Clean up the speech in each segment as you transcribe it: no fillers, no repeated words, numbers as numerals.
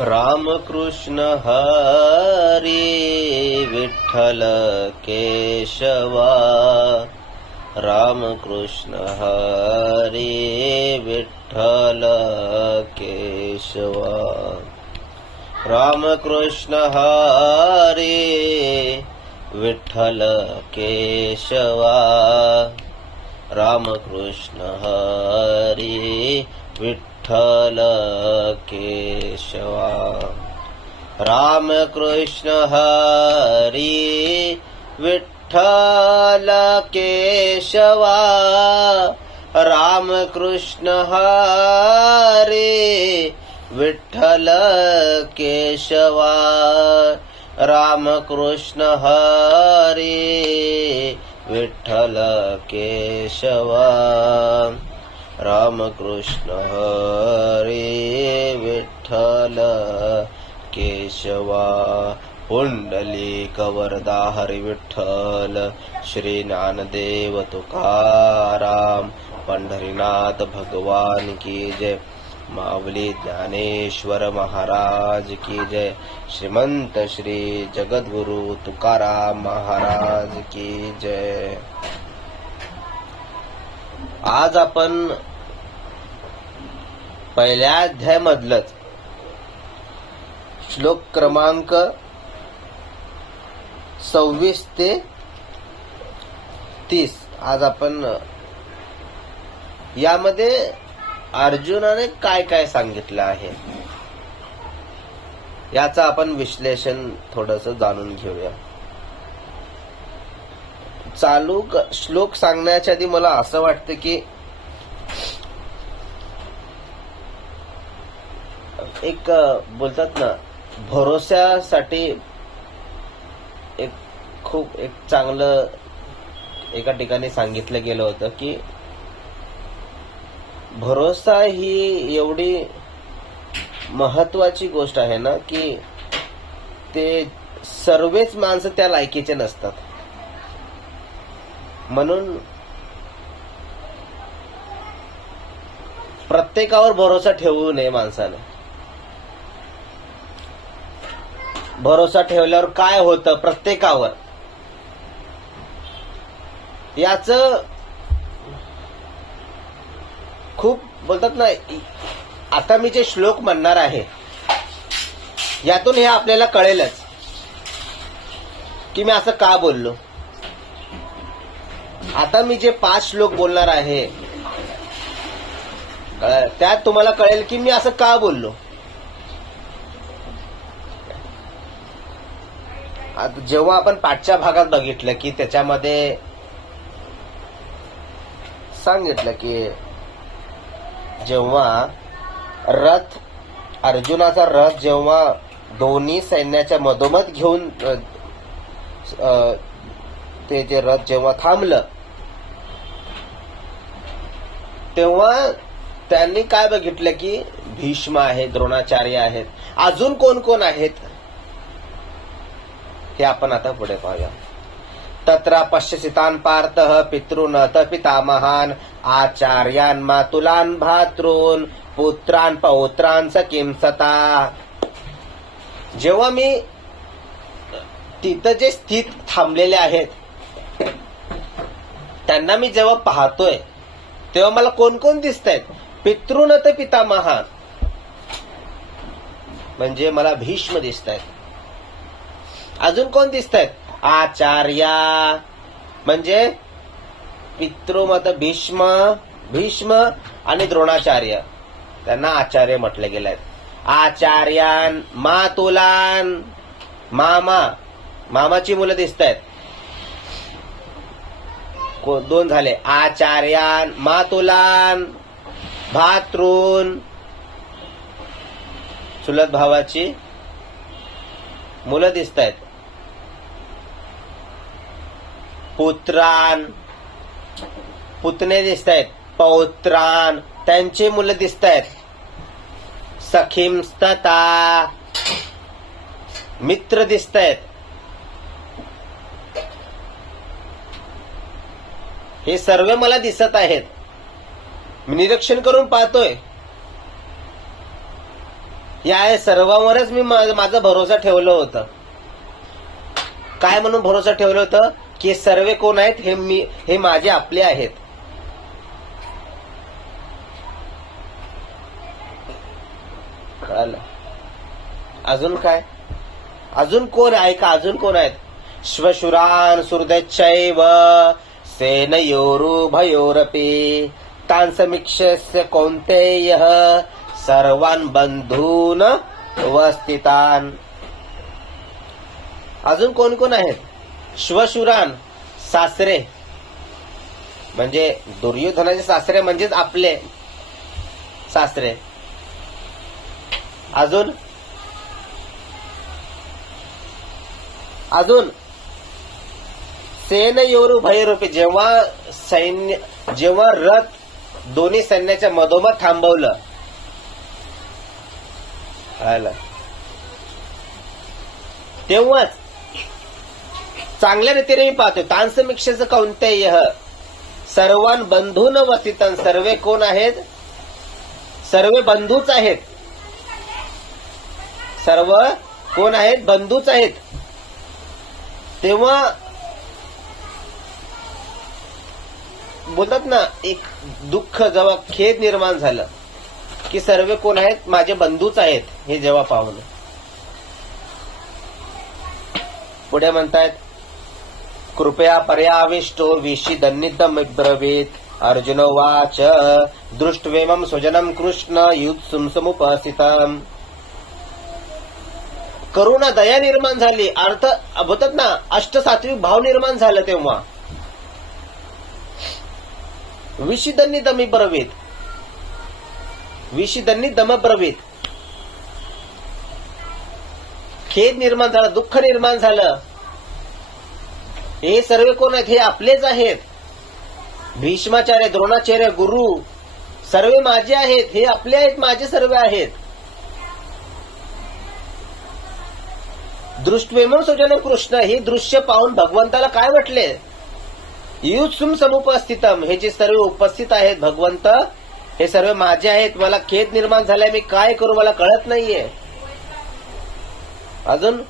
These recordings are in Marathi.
रामकृष्ण हरी विठ्ठल केशवा, रामकृष्ण हरी विठ्ठल केशवा, रामकृष्ण हरी विठ्ठल केशवा, रामकृष्ण हरी विठ्ठल केशवा, रामकृष्ण हरी विठ्ठल केशवा, रामकृष्ण हरी विठ्ठल केशवा, रामकृष्ण हरी विठ्ठल केशवा, रामकृष्ण हरी विठ्ठल केशवा, पुंडलिक वरदा हरी विठ्ठल, श्री ज्ञानदेव तुकाराम, पंढरीनाथ भगवान की जय, माऊली ज्ञानेश्वर महाराज की जय, श्रीमंत श्री जगद्गुरु तुकाराम महाराज की जय. आज आपण पहिल्या अध्यायामधलंच श्लोक क्रमांक 26 ते 30 आज आपण यामध्ये अर्जुनाने काय काय सांगितलं आहे याचं आपण विश्लेषण थोडस जाणून घेऊया. चालू श्लोक सांगण्याच्या आधी मला असं वाटतं की एक बोलतात ना, भरोश्यासाठी एक खूप एक चांगलं एका ठिकाणी सांगितलं गेलं होतं की भरोसा ही एवढी महत्वाची गोष्ट आहे ना की ते सर्वच माणसं त्या लायकीचे नसतात. म्हणून प्रत्येकावर भरोसा ठेवू नये माणसाने. भरोसा ठेवल्यावर काय होतं प्रत्येकावर याच खूप बोलतात ना. आता मी जे श्लोक म्हणणार आहे यातून हे आपल्याला कळेलच की मी असं का बोललो. आता मी जे 5 श्लोक बोलणार आहे त्यात तुम्हाला कळेल की मी असं का बोललो. जेव्हा आपण पाठच्या भागात बघितलं की त्याच्यामध्ये सांगितलं की जेव्हा रथ अर्जुनाचा रथ जेव्हा दोन्ही सैन्याच्या मधोमध घेऊन ते जे रथ जेव्हा थांबलं तेव्हा त्यांनी काय बघितलं की भीष्म आहे, द्रोणाचार्य आहेत, अजून कोण कोण आहेत हे आपण आता पुढे पाहूया. तत्र पश्यसितान पार्थः पितॄन् पितामहान् आचार्यान् मातुलान् भ्रातॄन् पुत्रान् पौत्रान् सखीं सता. जेव्हा मी तिथं जे स्थित थांबलेले आहेत त्यांना मी जेव्हा पाहतोय तेव्हा मला कोण कोण दिसतायत. पितॄन् पितामहान् म्हणजे मला भीष्म दिसतायत. अजून कोण दिसतायत. आचार्या म्हणजे पितृमत भीष्म आणि द्रोणाचार्य त्यांना आचार्य म्हटलं गेलंय. आचार्यान मातुलान मामाची मुलं दिसतायत. 2 झाले. आचार्यान मातुलान भ्रातॄन् चुलत भावाची मुलं दिसतायत. पुत्रान पुतणे दिसतायत. पौत्रान त्यांचे मुलं दिसतायत. सखींस्तता मित्र दिसतायत. हे सर्व मला दिसत आहेत. मी निरीक्षण करून पाहतोय. या सर्वांवरच मी माझा भरोसा ठेवलं होतं. काय म्हणून भरोसा ठेवलं होतं की सर्व कोण आहेत हे माझे आपले आहेत. कळालं? अजून काय? अजून कोण आहे का? अजून कोण आहेत? श्वशुरान सुहृदश्चैव सेनयोरुभयोरपि तान् समीक्ष्य कौन्तेयः सर्वान् बंधून वस्थितान्. अजून कोण कोण आहेत? श्वशुरान सासरे, म्हणजे दुर्योधनाचे सासरे म्हणजेच आपले सासरे. अजून अजून सेनयोरुभयोरपि, जेव्हा रथ दोन्ही सैन्याच्या मधोमध थांबवलं, तेव्हाच चांगल्या रीतीने मी पाहतो. तांसमीक्षेचं कौन्तेय सर्वान बंधून वसितन. सर्व कोण आहेत? सर्व बंधूच आहेत. सर्व कोण आहेत? बंधूच आहेत. तेव्हा बोलतात ना, एक दुःख, जेव्हा खेद निर्माण झालं की सर्व कोण आहेत? माझे बंधूच आहेत, हे जेव्हा पावलं. पुढे म्हणतायत, कृपया पर्याविष्टो विषिदन्निदमब्रवीत. अर्जुन उवाच दृष्ट्वेमं स्वजनं कृष्ण युत्सुं समुपस्थितम्. करुणा, दया निर्माण झाली. अर्थ बोलतात ना, अष्टसात्विक भाव निर्माण झालं. तेव्हा विषिदन्निदमब्रवीत, विषिदन्निदमब्रवीत, खेद निर्माण झाला, दुःख निर्माण झालं. हे सर्व कोण आहेत? हे आपलेच आहेत. भीष्माचार्य, द्रोणाचार्य, गुरु सर्व माझे आहेत. हे आपले आहेत, माझे सर्व आहेत. दृष्ट्वेमं स्वजनं कृष्ण, हे दृश्य पाहून भगवंताला काय वाटले? युत्सुं समुपस्थितम, हे जे सर्व उपस्थित आहेत भगवंत, हे सर्व माझे आहेत. मला खेद निर्माण झालाय, मी काय करू मला कळत नाहीये. अजून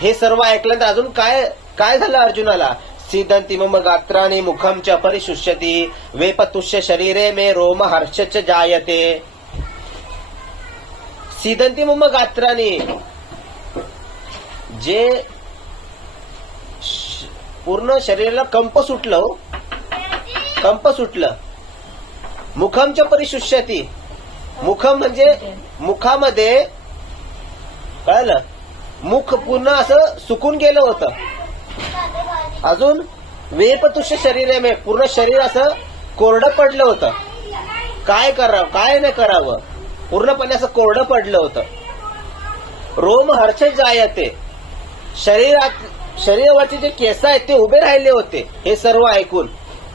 हे सर्व ऐकल्यानंतर अजून काय काय झालं अर्जुनाला? सीदंती मम गात्राणि मुखम च परिशुष्यति वेपतुष्य शरीरे मे रोम हर्षच जायते. सीदंती मम गात्राणि, जे पूर्ण शरीराला कंप सुटलं, कंप सुटलं. मुखम च परिशुष्यति, मुखम म्हणजे मुखामध्ये, कळलं, मुख पूर्ण असं सुकून गेलं होतं. अजून वेपतुष्य शरीर मे, पूर्ण शरीर असं कोरडं पडलं होतं. काय करावं काय नाही करावं, पूर्णपणे असं कोरडं पडलं होतं. रोम हर्ष जायते, शरीरावरचे जे केस आहेत ते उभे राहिले होते. हे सर्व ऐकून,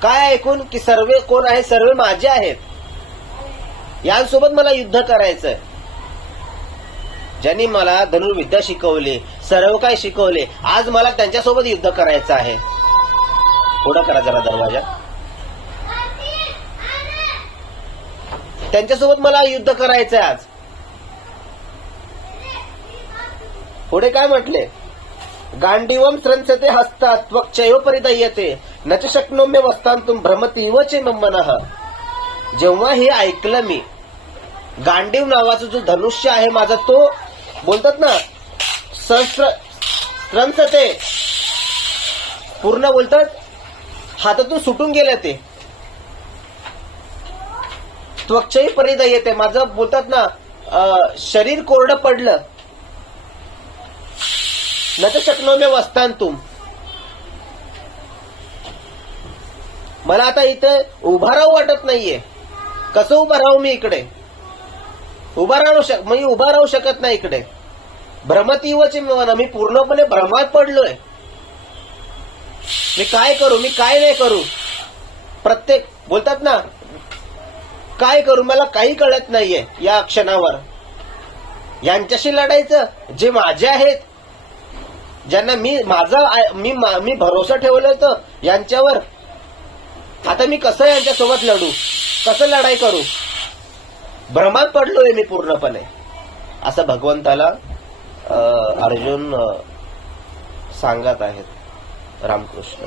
काय ऐकून? की सर्व कोण आहे? सर्व माझे आहेत. यांसोबत मला युद्ध करायचंय. ज्यांनी मला धनुर्विद्या शिकवली, सर्व काय शिकवले, आज मला त्यांच्यासोबत युद्ध करायचं आहे. पुढं करा जरा दरवाजा. त्यांच्यासोबत मला युद्ध करायचंय आज. पुढे काय म्हटले? गांडीवम स्रंसते हस्तात त्वक्चैव परिदह्यते न च शक्नोम्य वस्तांतुम भ्रमतीव च मम मनः. जेव्हा हे ऐकलं मी, गांडीव नावाचा जो धनुष्य आहे माझा, तो बोलतात ना स्रंसते, पूर्ण बोलतात हातातून सुटून गेलं. ते त्वक्चैव परिदह्यते, माझं बोलतात ना शरीर कोरडं पडलं. न च शक्नोम्य वस्तांतुम, मला आता इथे उभा राहू वाटत नाहीये. कसं उभा राहू मी इकडे? मी उभा राहू शकत नाही इकडे. भ्रमतीवची मन, मी पूर्णपणे भ्रमात पडलोय. मी काय करू, मी काय नाही करू. प्रत्येक बोलतात ना, काय करू मला काही कळत नाहीये या क्षणावर. यांच्याशी लढायचं जे माझे आहेत, ज्यांना मी भरोसा ठेवला होता यांच्यावर. आता मी कसं यांच्यासोबत लढू, कसं लढाई करू? भ्रमात पडलोय मी पूर्णपणे. असं भगवंताला अर्जुन सांगत आहेत. रामकृष्ण.